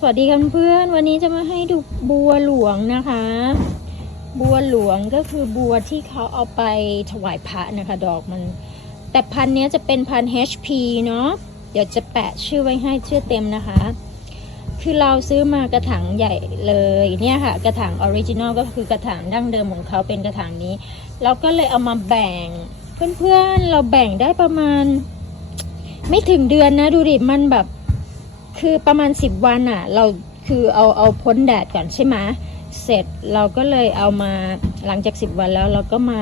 สวัสดีค่ะเพื่อนวันนี้จะมาให้ดูบัวหลวงนะคะ บัวหลวงก็คือบัวที่เขาเอาไปถวายพระนะคะ ดอกมัน แต่พันนี้จะเป็นพัน HP เนาะเดี๋ยวจะแปะชื่อไว้ให้ชื่อเต็มนะคะ คือเราซื้อมากระถางใหญ่เลยเนี่ยค่ะ กระถางออริจินอลก็คือกระถางดั้งเดิมของเขาเป็นกระถางนี้เราก็เลยเอามาแบ่ง เพื่อนๆเราแบ่งได้ประมาณ ไม่ถึงเดือนนะดูดิมันแบบ คือประมาณ 10 วันอะ่ะ เราคือเอาเอาพ้นแดดก่อนใช่ไหมเสร็จเราก็เลยเอามาหลังจาก 10 วันแล้วเราก็มา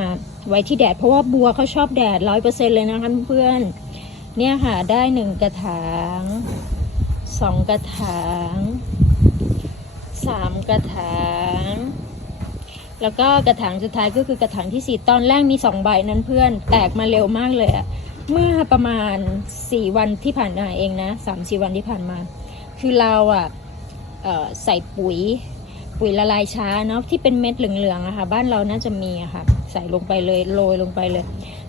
ไว้ที่แดด เพราะว่าบัวเขาชอบแดดร้อยเปอร์เซ็นเลยนะคะเพื่อนเนี่ยค่ะได้หนึ่งกระถางสองกระถางสามกระถาง แล้วก็กระถางสุดท้ายก็คือกระถางที่สี่ตอนแรกมีสองใบนั้นเพื่อน แตกมาเร็วมากเลยอะ เมื่อประมาณสี่วันที่ผ่านมาเองนะสามสี่วันที่ผ่านมา คือเราอะเอ่อใส่ปุ๋ยปุ๋ยละลายช้าเนาะที่เป็นเม็ดเหลืองๆอะค่ะ บ้านเราน่าจะมีอะค่ะ ใส่ลงไปเลยโรยลงไปเลย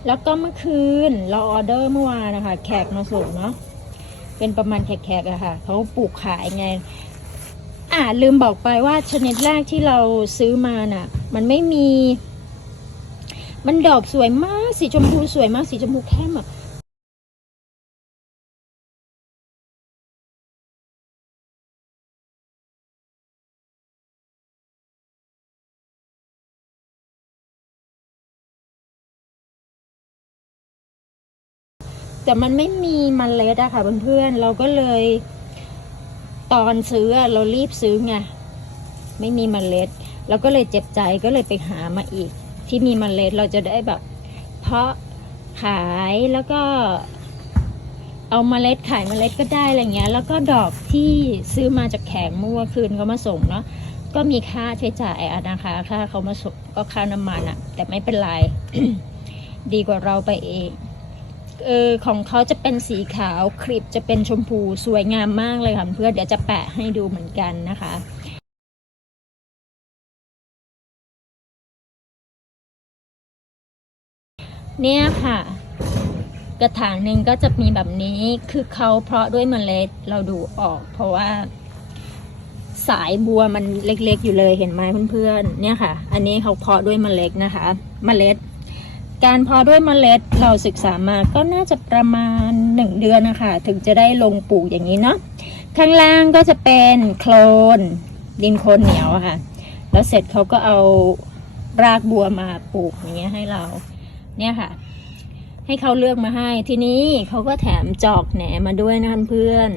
แล้วก็เมื่อคืนเราออเดอร์เมื่อวานนะคะ แขกมาส่งเนาะเป็นประมาณแขกๆอะค่ะเขาปลูกขายไง อ่าลืมบอกไปว่าชนิดแรกที่เราซื้อมาน่ะ มันไม่มี มันดอกสวยมาก สีชมพูสวยมาก สีชมพูเข้มอะแต่มันไม่มีเมันเล็ดอะค่ะเพื่อนๆ เราก็เลยตอนซื้อเรารีบซื้อไงไม่มีมเมล็ด เราก็เลยเจ็บใจก็เลยไปหามาอีก ที่มีเมล็ดเราจะได้แบบ เพาะขายแล้วก็ เอามเมล็ดขายเมล็ดก็ได้อะไรเงี้ย แล้วก็ดอกที่ซื้อมาจากแขกเมื่อคืนเขามาส่งเนาะก็มีค่าใช้จ่ายอะนะคะค่าเขามาส่งก็ค่าน้ำมันอะแต่ไม่เป็นไร ดีกว่าเราไปเองเออของเขาจะเป็นสีขาวคลิปจะเป็นชมพูสวยงามมากเลยค่ะเพื่อนเดี๋ยวจะแปะให้ดูเหมือนกันนะคะ เนี่ยค่ะ กระถางหนึ่งก็จะมีแบบนี้คือเขาเพาะด้วยเมล็ดเราดูออก เพราะว่า สายบัวมันเล็กๆ อยู่เลยเห็นไหมเพื่อนๆเนี่ยค่ะ อันนี้เขาเพาะด้วยเมล็ดนะคะ เมล็ด การเพาะด้วยเมล็ดเราศึกษามาก็น่าจะประมาณหนึ่งเดือนนะคะถึงจะได้ลงปลูกอย่างนี้เนาะข้างล่างก็จะเป็นโคลนดินโคลนเหนียวค่ะ แล้วเสร็จเขาก็เอารากบัวมาปลูกอย่างเงี้ยให้เรา เนี่ยค่ะ ให้เขาเลือกมาให้ ทีนี้เขาก็แถมจอกแหนมาด้วยนะเพื่อน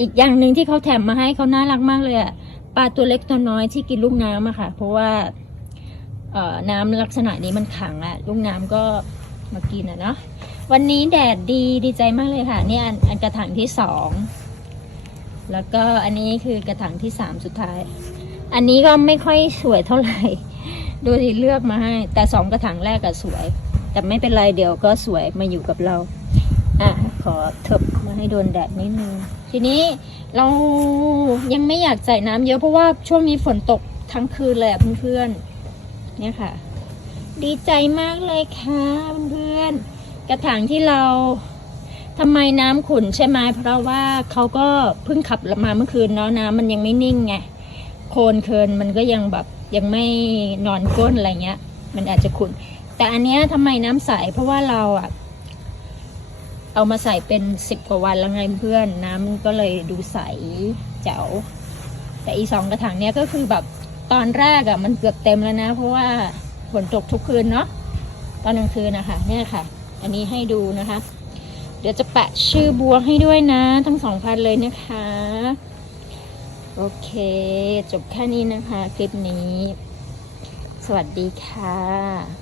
อีกอย่างหนึ่งที่เขาแถมมาให้เขาน่ารักมากเลยอะปลาตัวเล็กตัวน้อยที่กินลูกน้ำอะค่ะ เพราะว่าเออน้ำลักษณะนี้มันขังอะลูกน้ำก็มากินอะเนาะวันนี้แดดดีดีใจมากเลยค่ะเนี่ยอันอันกระถางที่สองแล้วก็อันนี้คือกระถางที่สามสุดท้าย อันนี้ก็ไม่ค่อยสวยเท่าไหร่ ดูที่เลือกมาให้ แต่สองกระถางแรกอะสวย แต่ไม่เป็นไรเดี๋ยวก็สวยมาอยู่กับเรา อะ ขอเถิบมาให้โดนแดดนิดนึง ทีนี้เรายังไม่อยากใส่น้ำเยอะเพราะว่าช่วงนี้ฝนตกทั้งคืนเลยเพื่อนๆเนี่ยค่ะ ดีใจมากเลยค่ะเพื่อนๆกระถางที่เราทำไมน้ำขุ่นใช่ไหมเพราะว่าเขาก็เพิ่งขับมาเมื่อคืนเนาะน้ำมันยังไม่นิ่งไงโคลนเคินมันก็ยังแบบ ยังไม่นอนก้นอะไรเงี้ย มันอาจจะขุ่นแต่อันเนี้ยทำไมน้ำใสเพราะว่าเราอะเอามาใส่เป็นสิบกว่าวันแล้วไงเพื่อนน้ำมันก็เลยดูใสแจ๋วแต่อีสองกระถางเนี้ยก็คือแบบตอนแรกอะ่ะมันเกือบเต็มแล้วนะ เพราะว่าฝนตกทุกคืนเนาะตอนกลางคืนนะคะเนี่ยค่ะ อันนี้ให้ดูนะคะ เดี๋ยวจะแปะชื่อบัวให้ด้วยนะ ทั้งสองพันเลยนะคะ โอเค จบแค่นี้นะคะ คลิปนี้ สวัสดีค่ะ